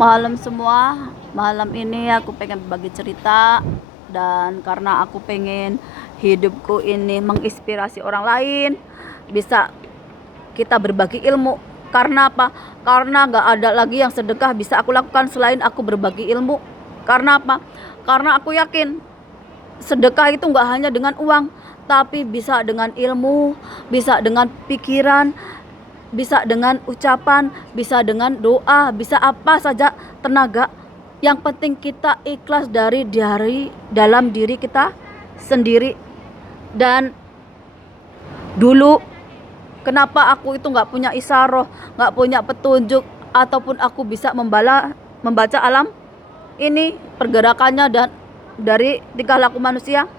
Malam semua, malam ini aku pengen berbagi cerita dan karena aku pengen hidupku ini menginspirasi orang lain, bisa kita berbagi ilmu. Karena apa? Karena gak ada lagi yang sedekah bisa aku lakukan selain aku berbagi ilmu. Karena apa? Karena aku yakin sedekah itu gak hanya dengan uang, tapi bisa dengan ilmu, bisa dengan pikiran, bisa dengan ucapan, bisa dengan doa, bisa apa saja tenaga. Yang penting kita ikhlas dari dalam diri kita sendiri. Dan dulu kenapa aku itu nggak punya isaroh, nggak punya petunjuk, ataupun aku bisa membaca alam ini pergerakannya dan dari tingkah laku manusia.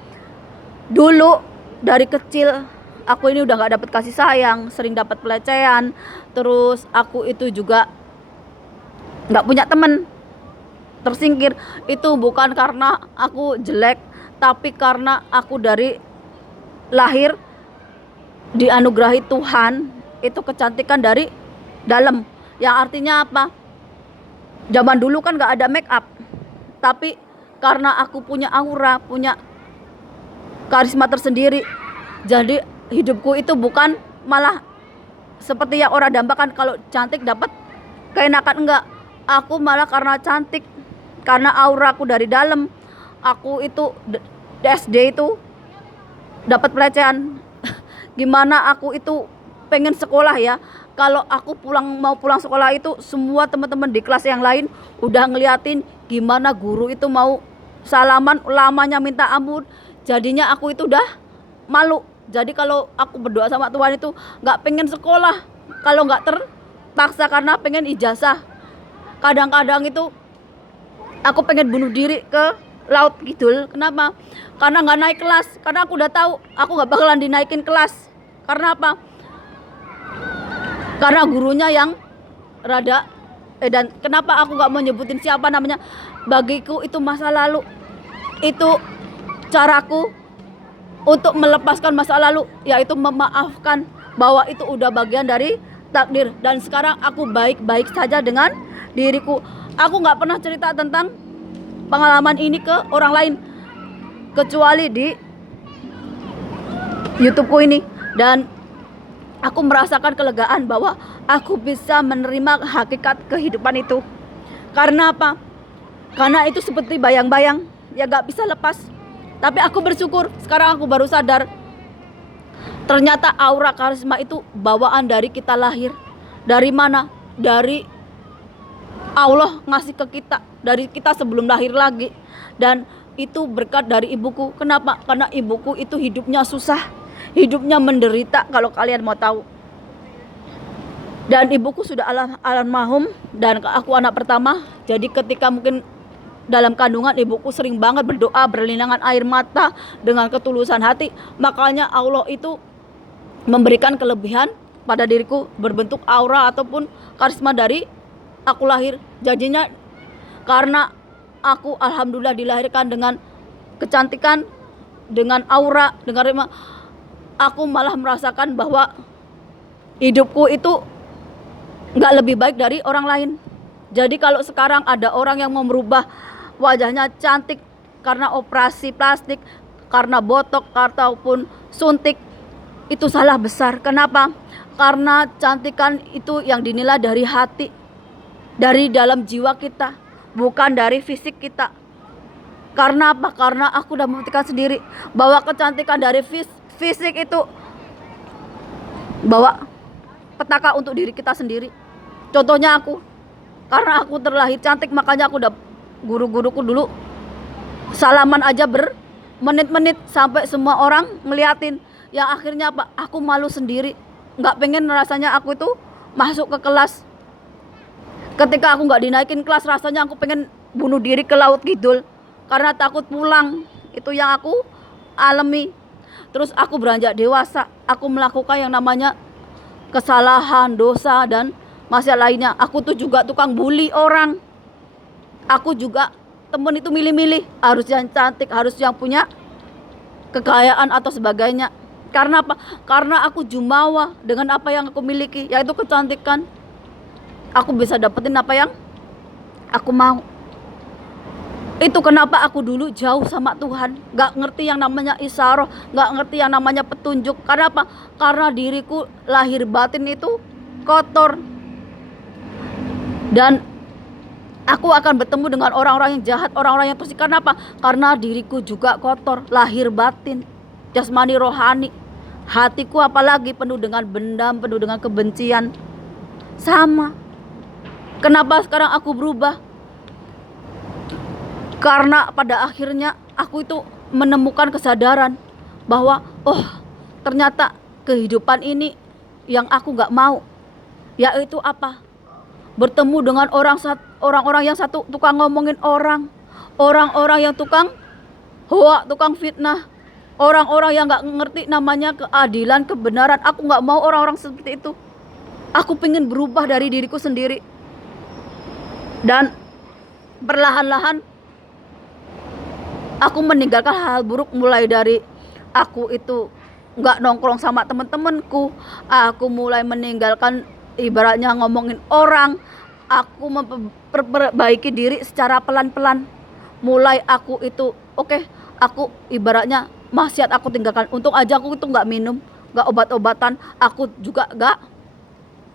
Dulu dari kecil aku ini udah gak dapet kasih sayang, sering dapat pelecehan. Terus aku itu juga gak punya temen, tersingkir. Itu bukan karena aku jelek, tapi karena aku dari lahir dianugerahi Tuhan itu kecantikan dari dalam. Yang artinya apa? Zaman dulu kan gak ada make up, tapi karena aku punya aura, punya karisma tersendiri, jadi hidupku itu bukan malah seperti yang orang dambakan kalau cantik dapat keenakan. Enggak, aku malah karena cantik, karena auraku dari dalam. Aku itu di SD itu dapat pelecehan. Gimana aku itu pengen sekolah ya, kalau aku mau pulang sekolah itu semua teman-teman di kelas yang lain udah ngeliatin gimana guru itu mau salaman, lamanya minta ampun. Jadinya aku itu udah malu. Jadi kalau aku berdoa sama Tuhan itu gak pengen sekolah kalau gak terpaksa, karena pengen ijazah. Kadang-kadang itu aku pengen bunuh diri ke laut Kidul. Kenapa? Karena gak naik kelas. Karena aku udah tahu aku gak bakalan dinaikin kelas. Karena apa? Karena gurunya yang rada dan kenapa aku gak mau nyebutin siapa namanya, bagiku itu masa lalu. Itu caraku untuk melepaskan masa lalu, yaitu memaafkan, bahwa itu udah bagian dari takdir. Dan sekarang aku baik-baik saja dengan diriku. Aku gak pernah cerita tentang pengalaman ini ke orang lain, kecuali di YouTubeku ini. Dan aku merasakan kelegaan bahwa aku bisa menerima hakikat kehidupan itu. Karena apa? Karena itu seperti bayang-bayang ya gak bisa lepas. Tapi aku bersyukur sekarang aku baru sadar, ternyata aura karisma itu bawaan dari kita lahir. Dari mana? Dari Allah ngasih ke kita, dari kita sebelum lahir lagi. Dan itu berkat dari ibuku. Kenapa? Karena ibuku itu hidupnya susah, hidupnya menderita, kalau kalian mau tahu. Dan ibuku sudah almarhum dan aku anak pertama. Jadi ketika mungkin dalam kandungan, ibuku sering banget berdoa berlinangan air mata dengan ketulusan hati. Makanya Allah itu memberikan kelebihan pada diriku berbentuk aura ataupun karisma dari aku lahir. Jadinya karena aku alhamdulillah dilahirkan dengan kecantikan, dengan aura, dengan ritme, aku malah merasakan bahwa hidupku itu gak lebih baik dari orang lain. Jadi kalau sekarang ada orang yang mau merubah wajahnya cantik karena operasi plastik, karena botok ataupun suntik, itu salah besar. Kenapa? Karena cantikan itu yang dinilai dari hati, dari dalam jiwa kita, bukan dari fisik kita. Karena apa? Karena aku udah membuktikan sendiri bahwa kecantikan dari fisik itu bawa petaka untuk diri kita sendiri. Contohnya aku, karena aku terlahir cantik, makanya aku udah, guru-guruku dulu salaman aja bermenit-menit sampai semua orang ngeliatin. Yang akhirnya apa? Aku malu sendiri, nggak pengen rasanya aku itu masuk ke kelas. Ketika aku nggak dinaikin kelas, rasanya aku pengen bunuh diri ke laut Kidul karena takut pulang. Itu yang aku alami. Terus aku beranjak dewasa, aku melakukan yang namanya kesalahan, dosa, dan masalah lainnya. Aku tuh juga tukang bully orang. Aku juga temen itu milih-milih, harus yang cantik, harus yang punya kekayaan atau sebagainya. Karena apa? Karena aku jumawa dengan apa yang aku miliki, yaitu kecantikan. Aku bisa dapetin apa yang Aku mau. Itu kenapa aku dulu jauh sama Tuhan, gak ngerti yang namanya isyarah, gak ngerti yang namanya petunjuk. Karena apa? Karena diriku lahir batin itu kotor. Dan aku akan bertemu dengan orang-orang yang jahat, orang-orang yang toksik. Karena apa? Karena diriku juga kotor, lahir batin, jasmani rohani. Hatiku apalagi penuh dengan dendam, penuh dengan kebencian. Sama. Kenapa sekarang aku berubah? Karena pada akhirnya aku itu menemukan kesadaran bahwa ternyata kehidupan ini yang aku gak mau. Yaitu apa? Bertemu dengan orang-orang yang satu tukang ngomongin orang. Orang-orang yang tukang hoak, tukang fitnah. Orang-orang yang gak ngerti namanya keadilan, kebenaran. Aku gak mau orang-orang seperti itu. Aku pengen berubah dari diriku sendiri. Dan perlahan-lahan aku meninggalkan hal-hal buruk, mulai dari aku itu nggak nongkrong sama temen-temenku. Aku mulai meninggalkan ibaratnya ngomongin orang. Aku memperbaiki diri secara pelan-pelan. Mulai aku itu aku ibaratnya maksiat aku tinggalkan. Untung aja aku itu nggak minum, nggak obat-obatan. Aku juga nggak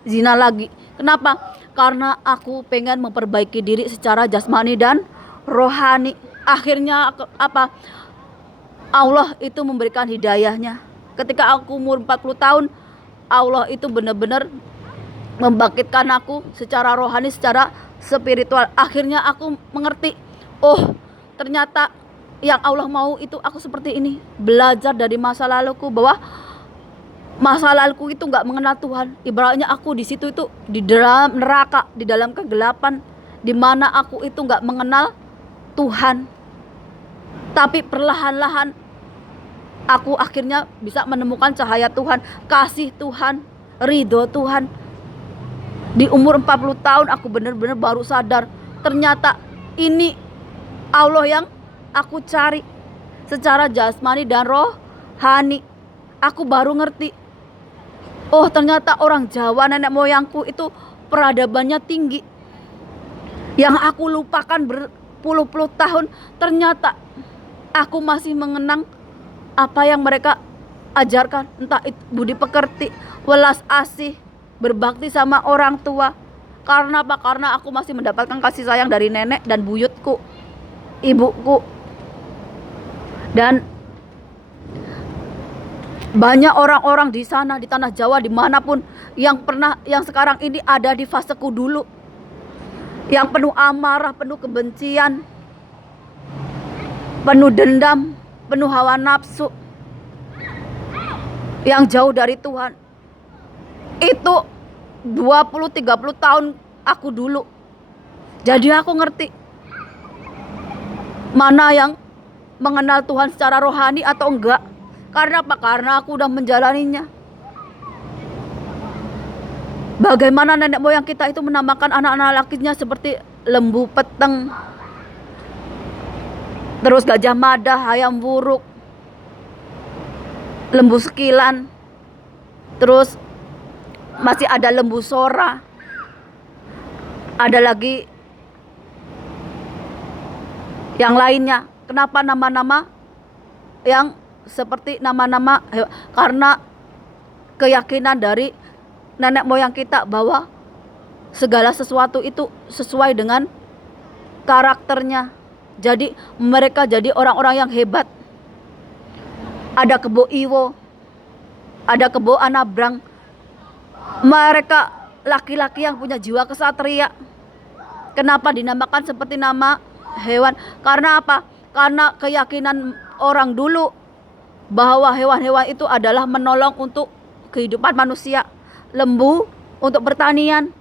zina lagi. Kenapa? Karena aku pengen memperbaiki diri secara jasmani dan rohani. Akhirnya apa? Allah itu memberikan hidayahnya. Ketika aku umur 40 tahun, Allah itu benar-benar membangkitkan aku secara rohani, secara spiritual. Akhirnya aku mengerti, ternyata yang Allah mau itu aku seperti ini. Belajar dari masa laluku bahwa masa laluku itu nggak mengenal Tuhan. Ibaratnya aku di situ itu di dalam neraka, di dalam kegelapan, di mana aku itu nggak mengenal Tuhan. Tapi perlahan-lahan aku akhirnya bisa menemukan cahaya Tuhan, kasih Tuhan, ridho Tuhan. Di umur 40 tahun aku benar-benar baru sadar, ternyata ini Allah yang aku cari secara jasmani dan rohani. Aku baru ngerti, ternyata orang Jawa, nenek moyangku itu peradabannya tinggi. Yang aku lupakan berpuluh-puluh tahun, ternyata aku masih mengenang apa yang mereka ajarkan. Entah itu budi pekerti, welas asih, berbakti sama orang tua. Karena apa? Karena aku masih mendapatkan kasih sayang dari nenek dan buyutku, ibuku. Dan banyak orang-orang di sana, di tanah Jawa, dimanapun, yang sekarang ini ada di faseku dulu, yang penuh amarah, penuh kebencian, penuh dendam, penuh hawa nafsu, yang jauh dari Tuhan. Itu 20-30 tahun aku dulu. Jadi aku ngerti mana yang mengenal Tuhan secara rohani atau enggak. Karena apa? Karena aku udah menjalaninya. Bagaimana nenek moyang kita itu menamakan anak-anak lakinya seperti lembu peteng, terus gajah mada, ayam buruk, lembu sekilan, terus masih ada lembu sora, ada lagi yang lainnya. Kenapa nama-nama yang seperti nama-nama? Karena keyakinan dari nenek moyang kita bahwa segala sesuatu itu sesuai dengan karakternya. Jadi mereka jadi orang-orang yang hebat. Ada Kebo Iwo, ada Kebo Anabrang. Mereka laki-laki yang punya jiwa kesatria. Kenapa dinamakan seperti nama hewan? Karena apa? Karena keyakinan orang dulu bahwa hewan-hewan itu adalah menolong untuk kehidupan manusia. Lembu untuk pertanian,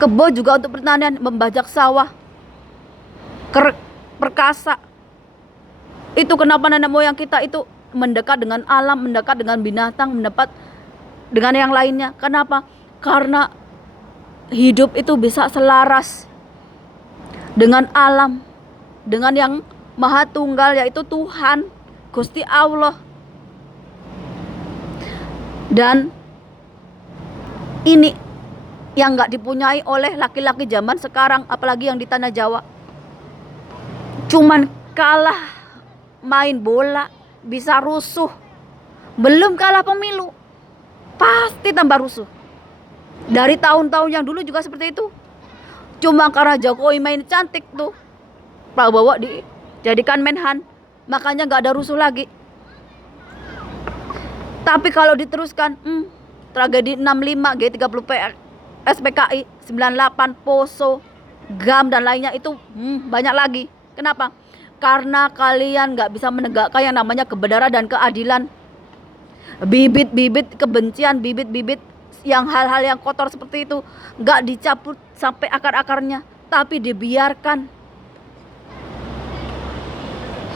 kebo juga untuk pertanian, membajak sawah, perkasa. Itu kenapa nenek moyang kita itu mendekat dengan alam, mendekat dengan binatang, mendekat dengan yang lainnya. Kenapa? Karena hidup itu bisa selaras dengan alam, dengan yang Maha Tunggal, yaitu Tuhan, Gusti Allah. Dan ini yang nggak dipunyai oleh laki-laki zaman sekarang, apalagi yang di tanah Jawa. Cuman kalah main bola bisa rusuh, belum kalah pemilu pasti tambah rusuh. Dari tahun-tahun yang dulu juga seperti itu. Cuma karena Jokowi main cantik tuh, Prabowo dijadikan Menhan, makanya nggak ada rusuh lagi. Tapi kalau diteruskan, tragedi 65, G30 SPKI, 98, Poso, GAM dan lainnya itu banyak lagi. Kenapa? Karena kalian nggak bisa menegakkan yang namanya kebenaran dan keadilan. Bibit-bibit kebencian, bibit-bibit yang hal-hal yang kotor seperti itu nggak dicabut sampai akar-akarnya, tapi dibiarkan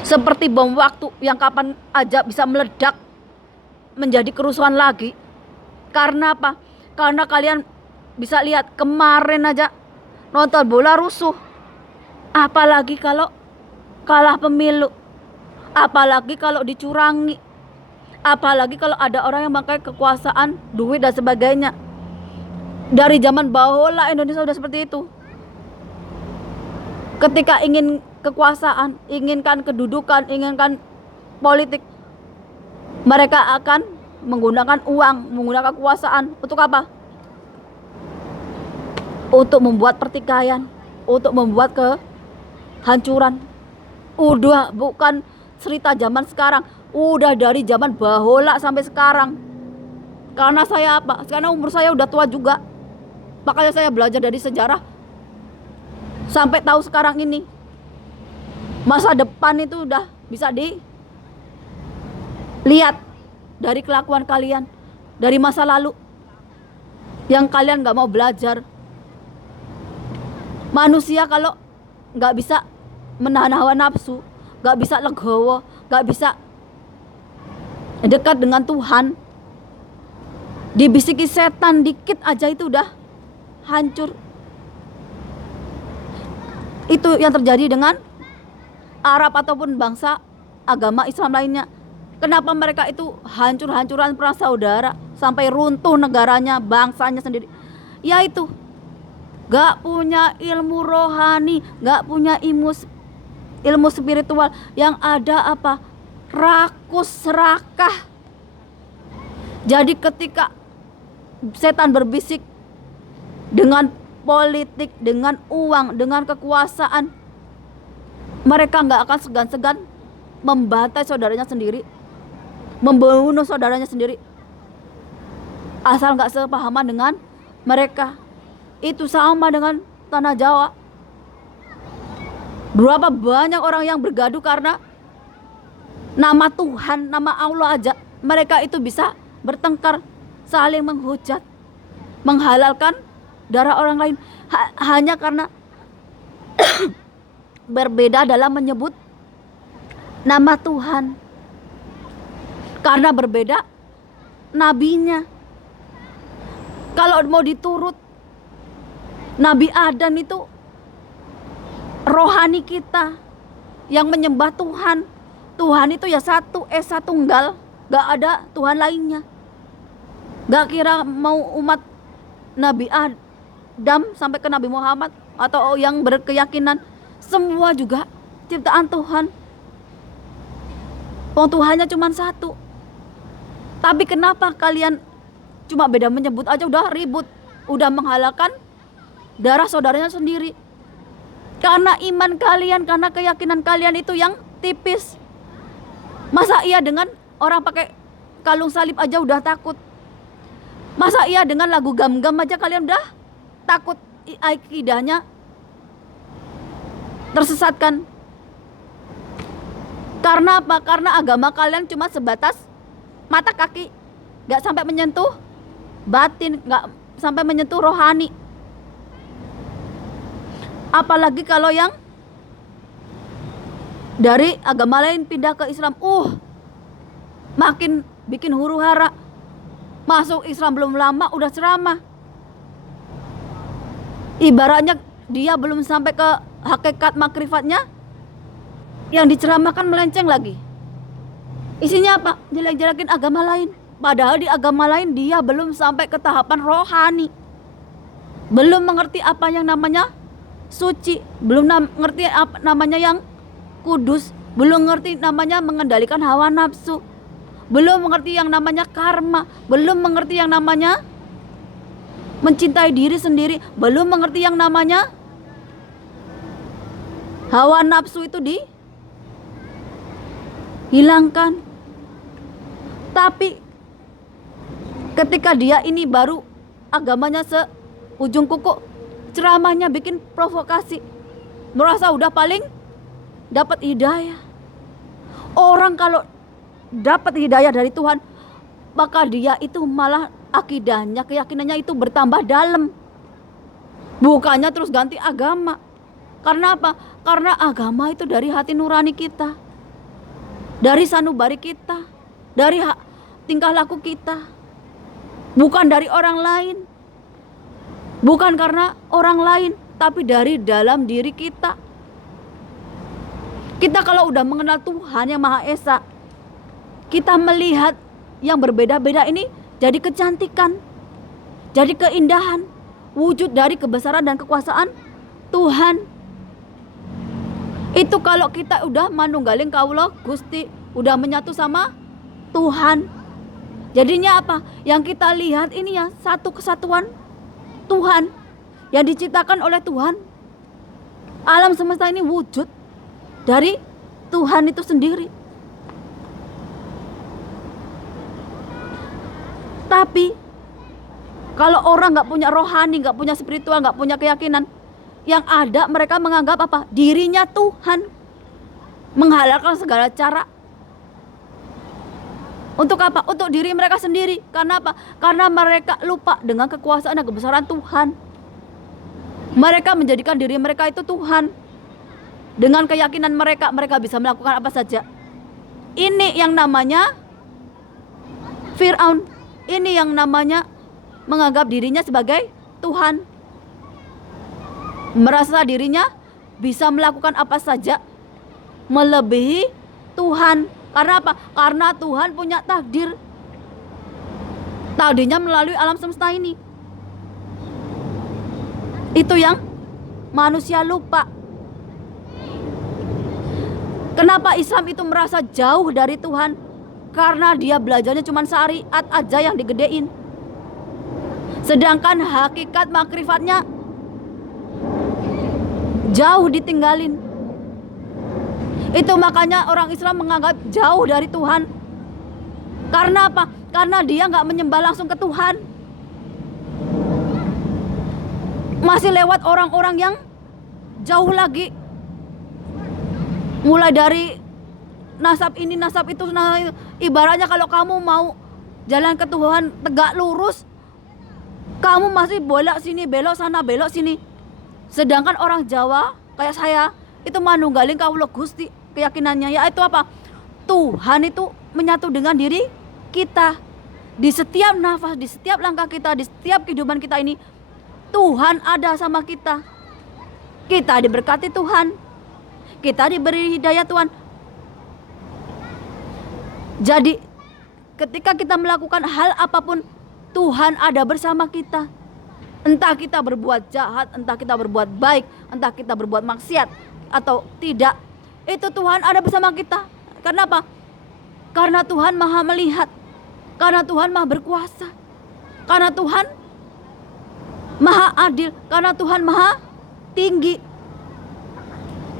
seperti bom waktu yang kapan aja bisa meledak menjadi kerusuhan lagi. Karena apa? Karena kalian bisa lihat kemarin aja nonton bola rusuh, apalagi kalau kalah pemilu, apalagi kalau dicurangi, apalagi kalau ada orang yang memakai kekuasaan, duit dan sebagainya. Dari zaman bahola Indonesia sudah seperti itu. Ketika ingin kekuasaan, inginkan kedudukan, inginkan politik, mereka akan menggunakan uang, menggunakan kekuasaan. Untuk apa? Untuk membuat pertikaian, untuk membuat kehancuran. Udah bukan cerita zaman sekarang, udah dari zaman bahola sampai sekarang. Karena saya apa? Karena umur saya udah tua juga, makanya saya belajar dari sejarah sampai tahu sekarang ini. Masa depan itu udah bisa dilihat dari kelakuan kalian, dari masa lalu yang kalian gak mau belajar. Manusia kalau gak bisa menahan hawa nafsu, gak bisa legowo, gak bisa dekat dengan Tuhan, dibisiki setan dikit aja itu udah hancur. Itu yang terjadi dengan Arab ataupun bangsa agama Islam lainnya. Kenapa mereka itu hancur-hancuran perang saudara sampai runtuh negaranya, bangsanya sendiri? Yaitu gak punya ilmu rohani, gak punya ilmu spiritual. Yang ada apa? Rakus, serakah. Jadi ketika setan berbisik dengan politik, dengan uang, dengan kekuasaan, mereka gak akan segan-segan membantai saudaranya sendiri, membunuh saudaranya sendiri, asal gak sepahaman dengan mereka. Itu sama dengan tanah Jawa. Berapa banyak orang yang bergaduh karena nama Tuhan, nama Allah aja, mereka itu bisa bertengkar, saling menghujat, menghalalkan darah orang lain hanya karena berbeda dalam menyebut nama Tuhan, karena berbeda nabinya. Kalau mau diturut, Nabi Adam itu rohani kita yang menyembah Tuhan. Tuhan itu ya satu, Esa Tunggal, gak ada Tuhan lainnya. Gak kira mau umat Nabi Adam sampai ke Nabi Muhammad atau yang berkeyakinan, semua juga ciptaan Tuhan. Tuhannya cuma satu. Tapi kenapa kalian cuma beda menyebut aja udah ribut, udah menghalalkan darah saudaranya sendiri? Karena iman kalian, karena keyakinan kalian itu yang tipis. Masa iya dengan orang pakai kalung salib aja udah takut? Masa iya dengan lagu gam-gam aja kalian udah takut akidahnya tersesatkan? Karena apa? Karena agama kalian cuma sebatas mata kaki, gak sampai menyentuh batin, gak sampai menyentuh rohani. Apalagi kalau yang dari agama lain pindah ke Islam, makin bikin huru hara. Masuk Islam belum lama udah ceramah. Ibaratnya dia belum sampai ke hakikat makrifatnya, yang diceramahkan melenceng lagi. Isinya apa? Jelek-jelekin agama lain. Padahal di agama lain dia belum sampai ke tahapan rohani. belum mengerti apa yang namanya suci, belum mengerti apa namanya yang kudus, belum mengerti namanya mengendalikan hawa nafsu, belum mengerti yang namanya karma, belum mengerti yang namanya mencintai diri sendiri, belum mengerti yang namanya hawa nafsu itu dihilangkan. Tapi ketika dia ini baru agamanya seujung kuku, ceramahnya bikin provokasi, merasa udah paling dapat hidayah. Orang kalau dapat hidayah dari Tuhan, maka dia itu malah akidahnya, keyakinannya itu bertambah dalam, bukannya terus ganti agama. Karena apa? Karena agama itu dari hati nurani kita, dari sanubari kita, dari tingkah laku kita, bukan dari orang lain, bukan karena orang lain, tapi dari dalam diri kita. Kita kalau udah mengenal Tuhan yang Maha Esa, kita melihat yang berbeda-beda ini jadi kecantikan, jadi keindahan, wujud dari kebesaran dan kekuasaan Tuhan. Itu kalau kita udah manunggaling kaulo Gusti, udah menyatu sama Tuhan. Jadinya apa? Yang kita lihat ini ya satu kesatuan Tuhan yang diciptakan oleh Tuhan. Alam semesta ini wujud dari Tuhan itu sendiri. Tapi kalau orang nggak punya rohani, nggak punya spiritual, nggak punya keyakinan, yang ada mereka menganggap apa? Dirinya Tuhan, menghalalkan segala cara. Untuk apa? Untuk diri mereka sendiri. Karena apa? Karena mereka lupa dengan kekuasaan dan kebesaran Tuhan. Mereka menjadikan diri mereka itu Tuhan. Dengan keyakinan mereka, mereka bisa melakukan apa saja. Ini yang namanya Fir'aun. Ini yang namanya menganggap dirinya sebagai Tuhan. Merasa dirinya bisa melakukan apa saja melebihi Tuhan. Karena apa? Karena Tuhan punya takdir. Takdirnya melalui alam semesta ini. Itu yang manusia lupa. Kenapa Islam itu merasa jauh dari Tuhan? Karena dia belajarnya cuma syariat aja yang digedein. Sedangkan hakikat makrifatnya jauh ditinggalin. Itu makanya orang Islam menganggap jauh dari Tuhan. Karena apa? Karena dia nggak menyembah langsung ke Tuhan. Masih lewat orang-orang yang jauh lagi. Mulai dari nasab ini, nasab itu, nasab itu. Ibaratnya kalau kamu mau jalan ke Tuhan tegak lurus, kamu masih belok sini, belok sana, belok sini. Sedangkan orang Jawa kayak saya itu manunggaling kaulo Gusti, keyakinannya yaitu apa? Tuhan itu menyatu dengan diri kita. Di setiap nafas, di setiap langkah kita, di setiap kehidupan kita ini, Tuhan ada sama kita. Kita diberkati Tuhan, kita diberi hidayah Tuhan. Jadi ketika kita melakukan hal apapun, Tuhan ada bersama kita. Entah kita berbuat jahat, entah kita berbuat baik, entah kita berbuat maksiat atau tidak, itu Tuhan ada bersama kita. Karena apa? Karena Tuhan maha melihat, karena Tuhan maha berkuasa, karena Tuhan maha adil, karena Tuhan maha tinggi.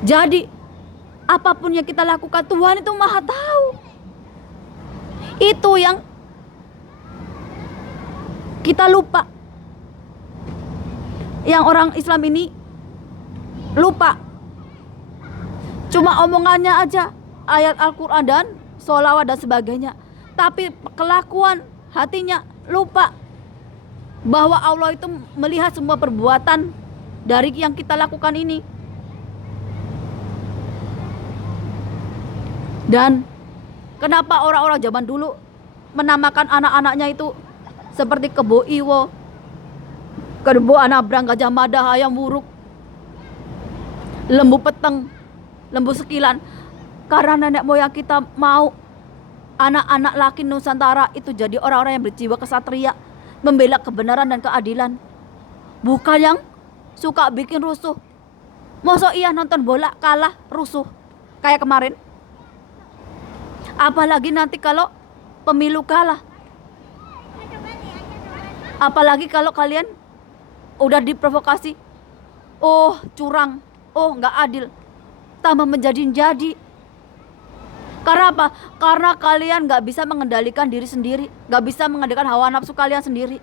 Jadi apapun yang kita lakukan, Tuhan itu maha tahu. Itu yang kita lupa. Yang orang Islam ini lupa. Cuma omongannya aja, ayat Al-Quran dan sholawat dan sebagainya. Tapi kelakuan hatinya lupa bahwa Allah itu melihat semua perbuatan dari yang kita lakukan ini. Dan kenapa orang-orang zaman dulu menamakan anak-anaknya itu seperti kebo iwo, kebo anabrang, gajah mada, ayam wuruk, lembu peteng, lembu sekilan. Karena nenek moyang kita mau anak-anak laki Nusantara itu jadi orang-orang yang berjiwa kesatria, membela kebenaran dan keadilan. bukan yang suka bikin rusuh. Masa iya nonton bola kalah rusuh kayak kemarin? Apalagi nanti kalau pemilu kalah. Apalagi kalau kalian udah diprovokasi, oh curang, oh nggak adil, tambah menjadi-jadi. Karena apa? Karena kalian nggak bisa mengendalikan diri sendiri, nggak bisa mengendalikan hawa nafsu kalian sendiri.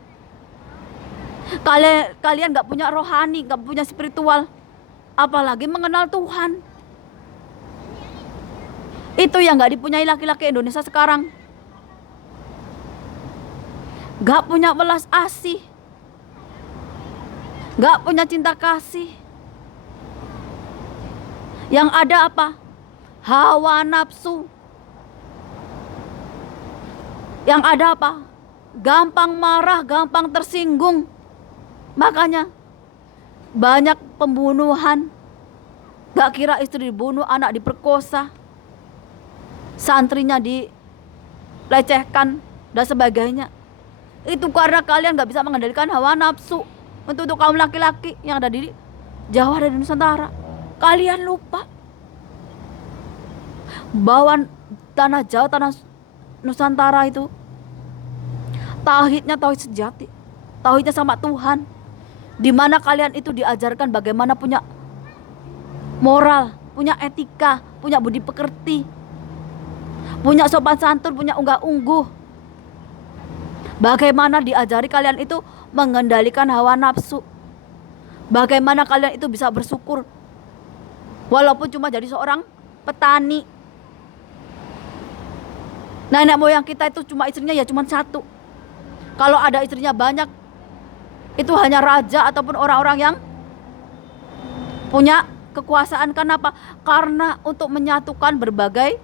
Kalian nggak punya rohani, nggak punya spiritual, apalagi mengenal Tuhan. Itu yang nggak dipunyai laki-laki Indonesia sekarang. Nggak punya welas asih, nggak punya cinta kasih. Yang ada apa? Hawa nafsu. Yang ada apa? Gampang marah, gampang tersinggung. Makanya banyak pembunuhan. Gak kira istri dibunuh, anak diperkosa, santrinya dilecehkan dan sebagainya. Itu karena kalian gak bisa mengendalikan hawa nafsu. Untuk kaum laki-laki yang ada di Jawa dan Nusantara, kalian lupa bahwa tanah Jawa, tanah Nusantara itu tauhidnya tauhid sejati, tauhidnya sama Tuhan, dimana kalian itu diajarkan bagaimana punya moral, punya etika, punya budi pekerti, punya sopan santun, punya unggah-ungguh. Bagaimana diajari kalian itu mengendalikan hawa nafsu, bagaimana kalian itu bisa bersyukur walaupun cuma jadi seorang petani. Nenek moyang kita itu cuma istrinya ya cuma satu. Kalau ada istrinya banyak, itu hanya raja ataupun orang-orang yang punya kekuasaan. Kenapa? Karena untuk menyatukan berbagai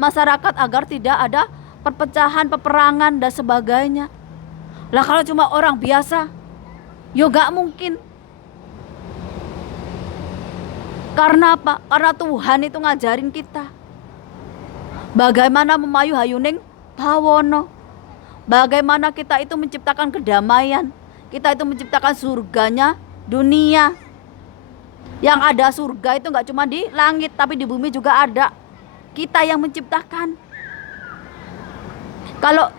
masyarakat agar tidak ada perpecahan, peperangan dan sebagainya. Lah kalau cuma orang biasa, yo gak mungkin. Karena apa? Karena Tuhan itu ngajarin kita bagaimana memayu hayuning bawono, bagaimana kita itu menciptakan kedamaian, kita itu menciptakan surganya dunia. Yang ada surga itu gak cuma di langit, tapi di bumi juga ada. Kita yang menciptakan. Kalau